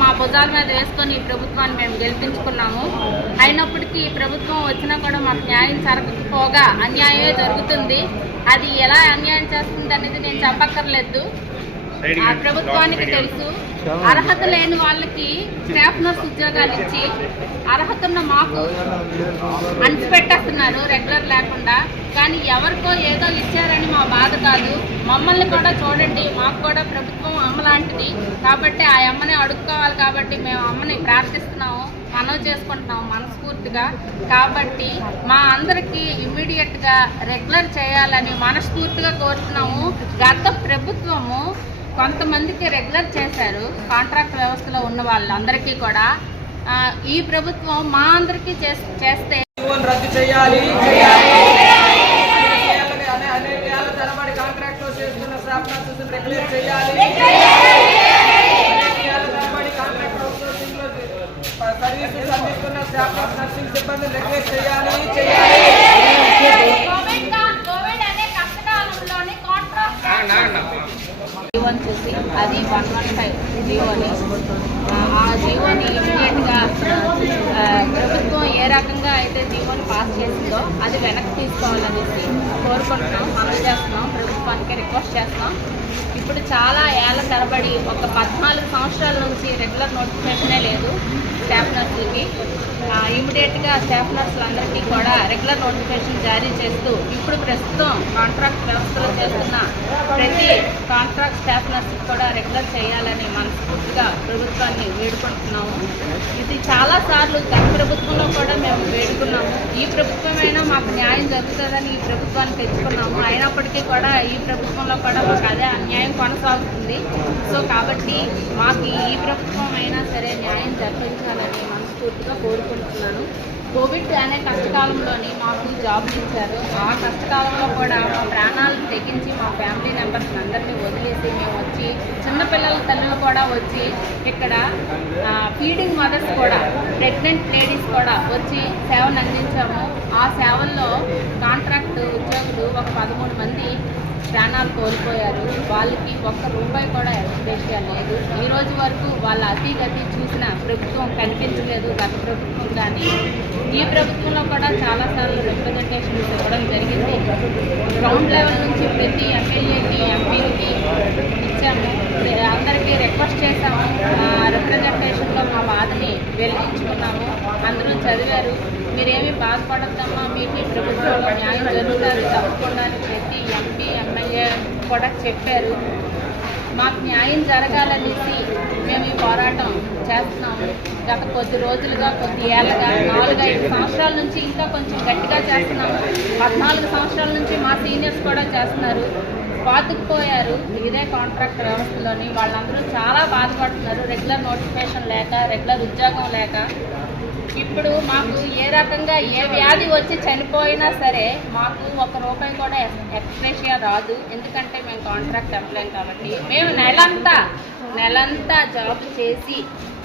మా భుజాల మీద వేసుకొని ఈ ప్రభుత్వాన్ని మేము గెలిపించుకున్నాము. అయినప్పటికీ ఈ ప్రభుత్వం వచ్చినా కూడా మాకు న్యాయం జరగకపోగా అన్యాయమే జరుగుతుంది. అది ఎలా అన్యాయం చేస్తుంది అనేది నేను చెప్పక్కర్లేదు, ఆ ప్రభుత్వానికి తెలుసు. అర్హత లేని వాళ్ళకి స్టాఫ్ నర్స్ ఉద్యోగాలు ఇచ్చి అర్హత ఉన్న మాకు అణిచిపెట్టేస్తున్నారు రెగ్యులర్ లేకుండా. కానీ ఎవరికో ఏదో ఇచ్చారని మా బాధ కాదు, మమ్మల్ని కూడా చూడండి, మాకు కూడా ప్రభుత్వం అమ్మ లాంటిది కాబట్టి ఆ అమ్మని అడుక్కోవాలి. కాబట్టి మేము అమ్మని ప్రార్థిస్తున్నాము, మనవి చేసుకుంటున్నాము మనస్ఫూర్తిగా. కాబట్టి మా అందరికీ ఇమ్మీడియట్గా రెగ్యులర్ చేయాలని మనస్ఫూర్తిగా కోరుతున్నాము. గత ప్రభుత్వము కొంతమందికి రెగ్యులర్ చేశారు, కాంట్రాక్ట్ వ్యవస్థలో ఉన్న వాళ్ళందరికీ కూడా. ఈ ప్రభుత్వం మా అందరికీ చేస్తే రద్దు చేయాలి. అనేక తరబడి కాంట్రాక్ట్ చేస్తున్న స్టాఫ్ నర్సెస్ రెగ్యులర్ చేయాలి. తరబడి కాంట్రాక్ట్ అవుట్సోర్సింగ్ లో సర్వీసెస్ అందిస్తున్న స్టాఫ్ నర్సింగ్ సిబ్బంది రెగ్యులర్ చేయాలి. జీవోని చూసి అది 115 జీవోని, ఆ జీవోని ఇమీడియట్గా ప్రభుత్వం ఏ రకంగా అయితే జీవోని పాస్ చేసిందో అది వెనక్కి తీసుకోవాలనేసి కోరుకుంటున్నాం, అమలు చేస్తున్నాం, ప్రభుత్వానికి రిక్వెస్ట్ చేస్తున్నాం. ఇప్పుడు చాలా ఏళ్ల తరబడి ఒక 14 సంవత్సరాల నుంచి రెగ్యులర్ నోటిఫికేషనే లేదు స్టాఫ్ నర్సులకి. ఇమీడియట్గా స్టాఫ్ నర్సులందరికీ కూడా రెగ్యులర్ నోటిఫికేషన్ జారీ చేస్తూ ఇప్పుడు ప్రస్తుతం కాంట్రాక్ట్ వ్యవస్థలో చేస్తున్న ప్రతి కాంట్రాక్ట్ స్టాఫ్ నర్సుకి కూడా రెగ్యులర్ చేయాలని మనస్ఫూర్తిగా ప్రభుత్వాన్ని వేడుకుంటున్నాము. ఇది చాలాసార్లు గత ప్రభుత్వంలో కూడా మేము వేడుకున్నాము. ఈ ప్రభుత్వమైనా మాకు న్యాయం జరుగుతుందని ఈ ప్రభుత్వాన్ని తెచ్చుకున్నాము. అయినప్పటికీ కూడా ఈ ప్రభుత్వంలో కూడా మాకు అదే అన్యాయం కొనసాగుతుంది. సో కాబట్టి మాకు ఈ ప్రభుత్వం అయినా సరే న్యాయం జరిపించాలని మనస్ఫూర్తిగా కోరుకుంటున్నాను. కోవిడ్ అనే కష్టకాలంలోని మాకు జాబ్లు ఇచ్చారు. ఆ కష్టకాలంలో కూడా మా ప్రాణాలను తెగించి మా ఫ్యామిలీ మెంబర్స్ అందరినీ వదిలేసి మేము వచ్చి చిన్నపిల్లల తల్లులు కూడా వచ్చి ఇక్కడ ఫీడింగ్ మదర్స్ కూడా ప్రెగ్నెంట్ లేడీస్ కూడా వచ్చి సేవలు అందించాము. ఆ సేవల్లో కాంట్రాక్ట్ ఉద్యోగులు ఒక 13 మంది ప్రాణాలు కోల్పోయారు. వాళ్ళకి ₹1 కూడా ఎక్స్‌గ్రేషియా లేదు. ఈ రోజు వరకు వాళ్ళ అతిగతి చూసిన ప్రభుత్వం కనిపించలేదు గత ప్రభుత్వం. కానీ ఈ ప్రభుత్వంలో కూడా చాలాసార్లు రిప్రజెంటేషన్స్ ఇవ్వడం జరిగింది. గ్రౌండ్ లెవెల్ నుంచి ప్రతి ఎమ్మెల్యేకి ఎంపీకి ఇచ్చాము, అందరికీ రిక్వెస్ట్ చేశాము. రిప్రజెంటేషన్లో మా బాధని వెలిగించుకున్నాము. అందరూ చదివారు. మీరేమీ బాధపడద్దమ్మా, మీకు ఈ ప్రభుత్వంలో న్యాయం జరుగుతుంది తప్పకుండా ప్రతి ఎంపీ ఎమ్మెల్యే కూడా చెప్పారు. మాకు న్యాయం జరగాలనేసి మేము ఈ పోరాటం చేస్తున్నాము. గత కొద్ది రోజులుగా, కొద్ది ఏళ్ళగా, 4-5 సంవత్సరాల నుంచి ఇంకా కొంచెం గట్టిగా చేస్తున్నాము. 14 సంవత్సరాల నుంచి మా సీనియర్స్ కూడా చేస్తున్నారు. పాతుకుపోయారు ఇదే కాంట్రాక్ట్ వ్యవస్థలోని. వాళ్ళందరూ చాలా బాధపడుతున్నారు, రెగ్యులర్ నోటిఫికేషన్ లేక, రెగ్యులర్ ఉద్యోగం లేక. ఇప్పుడు మాకు ఏ రకంగా ఏ వ్యాధి వచ్చి చనిపోయినా సరే మాకు ₹1 కూడా ఎక్స్‌గ్రేషియా రాదు. ఎందుకంటే మేము కాంట్రాక్ట్ ఎంప్లాయ్ కాబట్టి. మేము నెలంతా జాబ్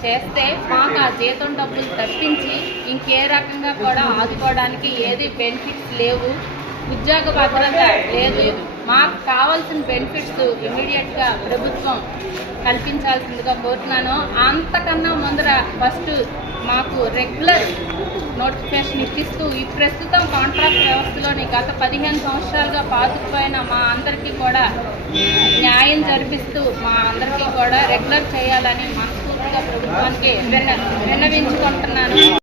చేస్తే మాకు ఆ జీతం డబ్బులు తప్పించి ఇంకే రకంగా కూడా ఆదుకోవడానికి ఏది బెనిఫిట్స్ లేవు, ఉద్యోగ భద్రత లేదు. మాకు కావాల్సిన బెనిఫిట్స్ ఇమీడియట్గా ప్రభుత్వం కల్పించాల్సిందిగా కోరుతున్నాను. అంతకన్నా ముందర ఫస్ట్ మాకు రెగ్యులర్ నోటిఫికేషన్ ఇప్పిస్తూ ఈ ప్రస్తుతం కాంట్రాక్ట్ వ్యవస్థలోని గత 15 సంవత్సరాలుగా పాతుకుపోయిన మా అందరికీ కూడా న్యాయం జరిపిస్తూ మా అందరికీ కూడా రెగ్యులర్ చేయాలని మనస్ఫూర్తిగా ప్రభుత్వానికి విన్నవించుకుంటున్నాను.